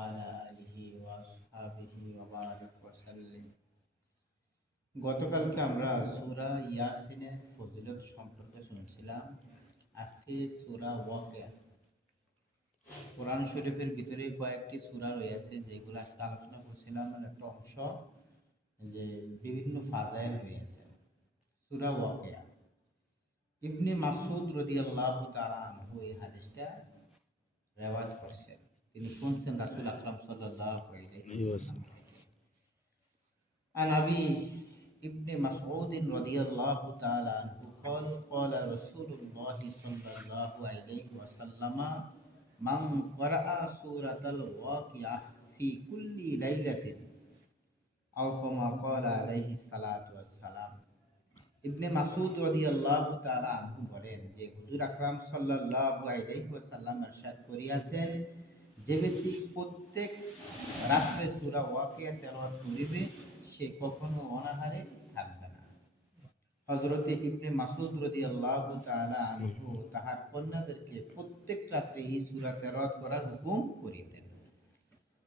وعلى آله وأصحابه وبارك وسلم। গতকালকে আমরা সূরা ইয়াসিনের ফজিলত সম্পর্কে শুনছিলাম। আজকে সূরা ওয়াকিয়া। কোরআন শরীফের ভিতরে কয়েকটি সূরা রয়েছে যেগুলো আজকে আলোচনা করছিলাম, একটা অংশ যে বিভিন্ন ফাজাইল রয়েছে। সূরা ওয়াকিয়া, ইবনে মাসউদ রাদিয়াল্লাহু তাআলা আনহু এই হাদিসটা রিওয়ায়াত করেছেন। তিনি শুনছেন রাসূল আকরাম সাল্লাল্লাহু আলাইহি ওয়াসাল্লাম عن أبي ابن مسعود رضي الله تعالى عنه قال قال رسول الله صلى الله عليه وسلم من قرأ سورة الواقعة في كل ليلة أو كما قال عليه الصلاة والسلام। ইবনে মাসউদ রাদিয়াল্লাহু তাআলা আনহু বলেন যে হুজুর আকরাম সাল্লাল্লাহু আলাইহি ওয়াসাল্লাম ইরশাদ করিয়াছেন, যে ব্যক্তি প্রত্যেক রাত্রে সূরা ওয়াকিয়া তেলাওয়াত করিবে সে কখনো অনাহারে থাকবে না। হযরত ইবনে মাসউদ রাদিয়াল্লাহু তাআলা আনহু তাহার কন্যাদেরকে প্রত্যেক রাত্রে এই সূরা তেলাওয়াত করার হুকুম করিতেন।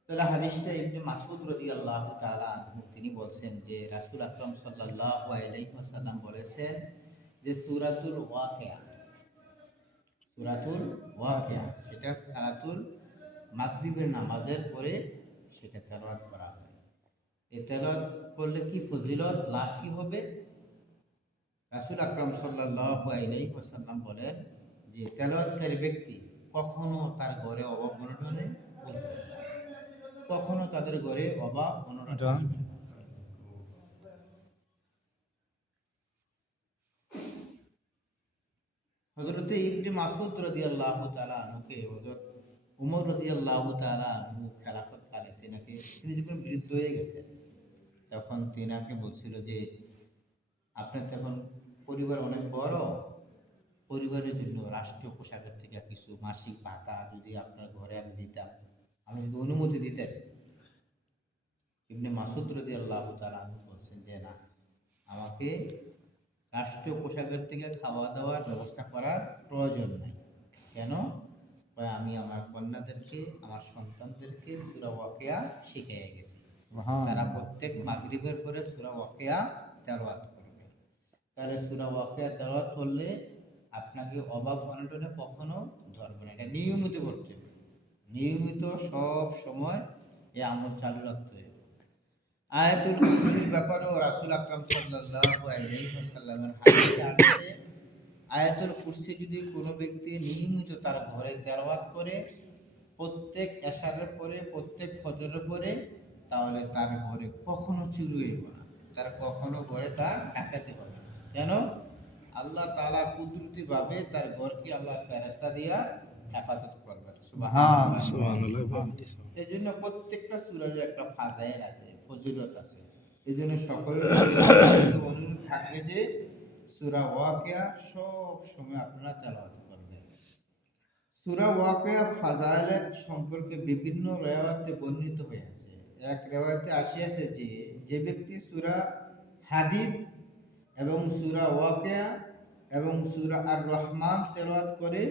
তাহলে হাদিসটা ইবনে মাসউদ রাদিয়াল্লাহু তাআলা আনহু তিনি বলছেন যে রাসূল আকরাম সাল্লাল্লাহু আলাইহি ওয়াসাল্লাম বলেছেন যে সূরাতুল ওয়াকিয়া সেটা সালাতুল মাগরিবের নামাজের পরে সেটা তেলাওয়াত করা হয়। এই তেলাওয়াত করলে কি ফজিলত লাভ কি হবে? রাসূল আকরাম সাল্লাল্লাহু আলাইহি ওয়াসাল্লাম বলেন যে তেলাওয়াতকারী ব্যক্তি কখনো তার ঘরে অভাব অনটনে বসবে না, কখনো তাদের ঘরে অভাব অনটন। হযরত ইবনে মাসউদ রাদিয়াল্লাহু তাআলা আনহুকে হযরত ওমর রাদিয়াল্লাহু তাআলা আনহু খেলাফত কালে তিনি যখন বৃদ্ধ হয়ে গেছে তখন তিনাকে বলছিল যে আপনার তখন পরিবার অনেক বড়, পরিবারের জন্য রাষ্ট্রীয় পোশাকের থেকে কিছু মাসিক ভাতা যদি আপনার ঘরে আমি দিতাম, আপনি যদি অনুমতি দিতেন। ইবনে মাসউদ রাদিয়াল্লাহু তাআলা আনহু বলছেন যে না, আমাকে রাষ্ট্রীয় পোশাকের থেকে খাওয়া দাওয়ার ব্যবস্থা করার প্রয়োজন নাই। কেন? আমি আমার কন্যাদেরকে, আমার সন্তানদেরকে সূরা ওয়াকিয়া শিখিয়ে গেছি, তারা প্রত্যেক মাগরিবের পরে সূরা ওয়াকিয়া তেলাওয়াত করবে। তাহলে সূরা ওয়াকিয়া তেলাওয়াত করলে আপনাকে অভাব অনটনে কখনো ধরবে না। এটা নিয়মিত করতে হবে, নিয়মিত সব সময় এই আমল চালু রাখতে হবে। আয়াতুল কুরসির ব্যাপারেও রাসূল আকরাম সাল্লাল্লাহু আলাইহি ওয়াসাল্লামের হাদিসে আছে, আয়াতুল কুরসি যদি কোনো ব্যক্তি নিয়মিত তার ঘরে তেলাওয়াত করে প্রত্যেক এশারের পরে, প্রত্যেক ফজরের পরে, তাহলে তার ঘরে কখনো চুরি হইবে না, তার কখনো ঘরে তার ডাকাতি হবে না। কেন? আল্লাহ তাআলা কুদরতিভাবে তার ঘরকে আল্লাহ ফেরেশতা দিয়া হেফাজত করবে। সুবহানাল্লাহ। এই জন্য প্রত্যেকটা সূরার একটা ফাজাইল আছে, ফজিলত আছে। এই জন্য সকলের অনুরোধ থাকবে যে সূরা ওয়াকিয়া সব সময় আপনারা তেলাওয়াত করবেন। সূরা ওয়াকিয়া ফাজাইলের সম্পর্কে বিভিন্ন রিওয়ায়াতে বর্ণিত হয়েছে। এক রিওয়ায়াতে আসিয়াছে যে যে ব্যক্তি সূরা হাদীদ এবং সূরা ওয়াকিয়া এবং সূরা আর রহমান তেলাওয়াত করে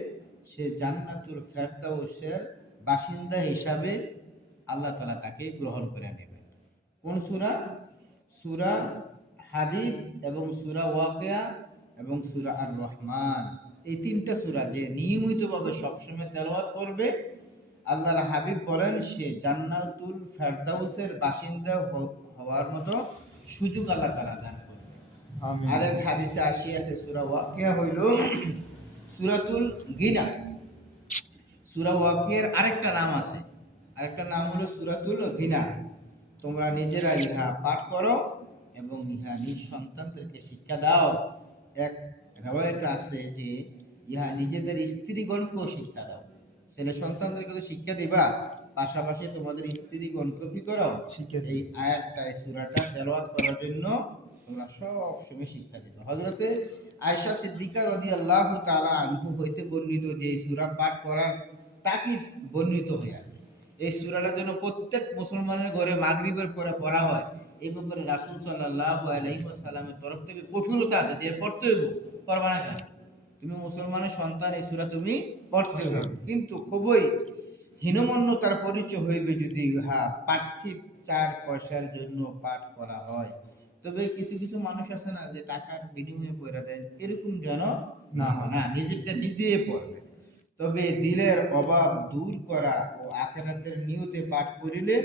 সে জান্নাতুল ফেরদাউসের বাসিন্দা হিসাবে আল্লাহ তাআলা তাকে গ্রহণ করে নেবেন। কোন সূরা? সূরা হাদীদ এবং সূরা ওয়াকিয়া এবং সূরা আর রহমান, এই তিনটা সূরা যে নিয়মিতভাবে সবসময় তেলাওয়াত করবে, আল্লাহর হাবিব বলেন সে জান্নাতুল ফেরদাউসের বাসিন্দা হওয়ার মতো সুযোগ আল্লাহ তাআলা দান করবে। আরেক হাদিসে আসিয়াছে সূরা ওয়াকিয়া হইল সূরাতুল গিনা। সূরা ওয়াকিয়ার আরেকটা নাম আছে, আরেকটা নাম হলো সূরাতুল গিনা। তোমরা নিজেরা ইহা পাঠ করো এবং ইহা নিজ সন্তানদেরকে শিক্ষা দাও। এক রিওয়ায়াতে আছে যে ইহা নিজেদের স্ত্রীগণকেও শিক্ষা দাও। ছেলে সন্তানদেরকে তো শিক্ষা দিবা, পাশাপাশি তোমাদের স্ত্রীগণকে কি করো? এই আয়াতটা, এই সূরাটা তেলাওয়াত করার জন্য তোমরা সব সময় শিক্ষা দিবা। হযরতে আয়েশা সিদ্দিকা রাদিয়াল্লাহু তাআলা আনহু হইতে বর্ণিত যে সূরা পাঠ করার তাকিদ বর্ণিত হয়ে আছে। এই সূরাটা যেন প্রত্যেক মুসলমানের ঘরে মাগরিবের পরে পড়া হয়, এই ব্যাপারে রাসূল সাল্লাল্লাহু আলাইহি ওয়াসাল্লামের তরফ থেকে কঠোরতা আছে যে পড়তে হইব, করবা না কেন? তুমি মুসলমানের সন্তান, এই সূরা তুমি পড়তে হবে। কিন্তু খুবই হীনমন্যতার পরিচয় হইবে যদি ইহা পার্থিব 4 পয়সার জন্য পাঠ করা হয়। তবে কিছু কিছু মানুষ আছে না যে টাকার বিনিময়ে পড়া দেয়, এরকম যেন না হয়, না নিজেরটা নিজে পড়বে। তবে দিলের অভাব দূর করা ও আখিরাতের নিয়তে পাঠ করিলে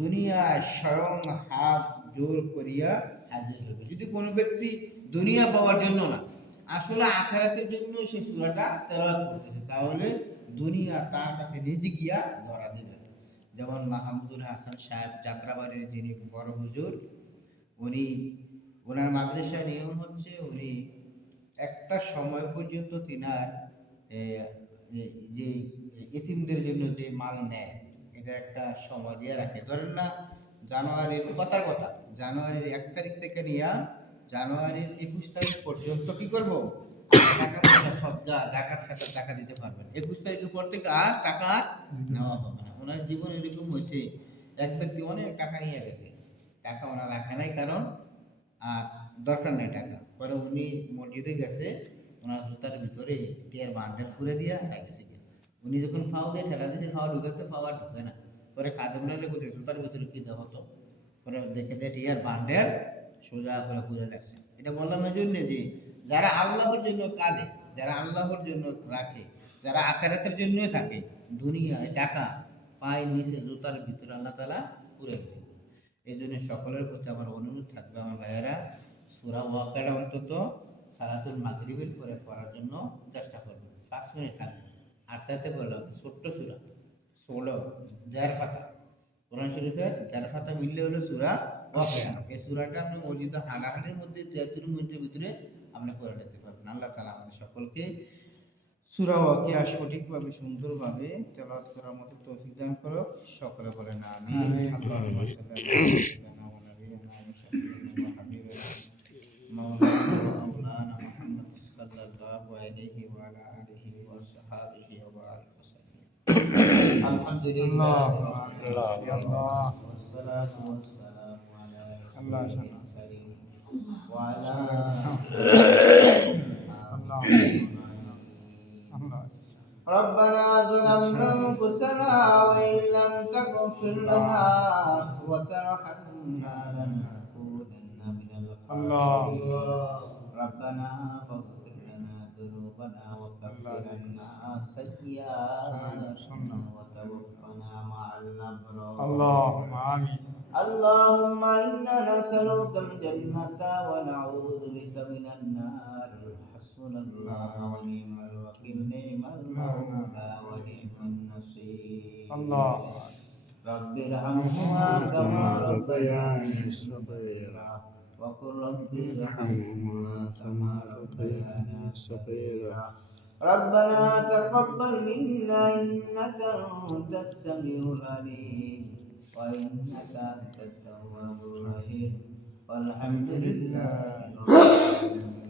দুনিয়ায় স্বয়ং হাত জোর করিয়া হাজির হইবে। যদি কোনো ব্যক্তি দুনিয়া পাওয়ার জন্য না, আসলে আখিরাতের জন্য সে সূরাটা তেলাওয়াত করতেছে, তাহলে দুনিয়া তার কাছে নিজে গিয়া ধরা দিবে। যেমন মাহমুদুল হাসান সাহেব যাত্রাবাড়ির যিনি বড় হুজুর, উনি ওনার মাদ্রাসার নিয়ম হচ্ছে উনি একটা সময় পর্যন্ত তিনার যে এতিমদের জন্য যে মাল নেয় এটা একটা সময় দিয়ে রাখে। ধরেন না জানুয়ারির কথার কথা, জানুয়ারির 1 তারিখ থেকে নিয়ে জানুয়ারির 21 তারিখ পর্যন্ত কি করব, টাকা পয়সা সব যা ডাকাত খাতার টাকা দিতে পারবেন। 21 তারিখের পর থেকে আর টাকা নেওয়া হবে না। ওনার জীবন এরকম হয়েছে, এক ব্যক্তি অনেক টাকা নিয়ে গেছে, টাকা ওনার রাখে নাই, কারণ আর দরকার নেই টাকা। পরে উনি মসজিদে গেছে, ওনার জুতার ভিতরে টিয়ার বান্ডেল খুলে দিয়া রাখতেছে। উনি যখন ফাও দিয়ে ঠেলা দিয়েছে, ফাও ঢুকাতে ফাও আর ঢুকে না। পরে খাদেমরা বলছে জুতার ভিতরে কি দেওয়া হতো, পরে দেখে দিয়ে টিয়ার বান্ডেল সোজা করে খুলে রাখছে। এটা বললাম এই জন্য যে যারা আল্লাহর জন্য কাঁদে, যারা আল্লাহর জন্য রাখে, যারা আখিরাতের জন্যই থাকে, দুনিয়ায় টাকা পায়ের নিচে জুতার ভিতরে আল্লাহ তাআলা পুরে দেয়। এই জন্য সকলের প্রতি আমার অনুরোধ থাকবে আমার ভাইয়েরা, সূরা ওয়াকিয়া অন্তত সালাতুল মাগরিবের পরে পড়ার জন্য চেষ্টা করবেন। 5 মিনিট থাকবে। আর তাতে বললাম ছোট্ট সূরা 16 দেড় পাতা, কোরআন শরীফের দেড় পাতা মিললে হলো সূরা ওয়াকিয়া। এই সূরাটা আপনি মসজিদে হানাহানির মধ্যে 2-3 মিনিটের ভিতরে আপনি পড়ে নিতে পারবেন। আল্লাহ তাআলা আমাদের সকলকে সূরা ওয়াকিয়া সঠিকভাবে সুন্দরভাবে তেলাওয়াত করার মতো তৌফিক দান করো। সকলে বলেন আমিন। আল্লাহুম্মা সাল্লি আলা সাইয়্যিদিনা ওয়া নাবিয়িনা ওয়া শাফিঈনা ওয়া হাবিবিনা মাওলানা মুহাম্মদ সাল্লাল্লাহু আলাইহি ওয়া আলা আলিহি ওয়া সাহবিহি ওয়া বারিক ওয়াসাল্লাম। আলহামদুলিল্লাহ আল্লাহ ওয়াসসালাতু ওয়াসসালামু আলা রাসূলিল কারীম ওয়া আলা ربنا ظلمنا أنفسنا وإن لم تغفر لنا وترحمنا لنكونن من الخاسرين ربنا فاغفر لنا ذنوبنا وكفر عنا سيئاتنا وتوفنا مع الأبرار اللهم آمين. اللهم إنا نسألك الجنة ونعوذ بك من النار. حسبنا الله ونعم الوكيل، نعم المولى ونعم النصير. الله رب ارحمهما كما ربياني صغيرا وقل رب ارحمهما كما ربياني صغيرا. ربنا تقبل منا إنك أنت السميع العليم وإنك أنت التواب الرحيم والحمد لله رب العالمين.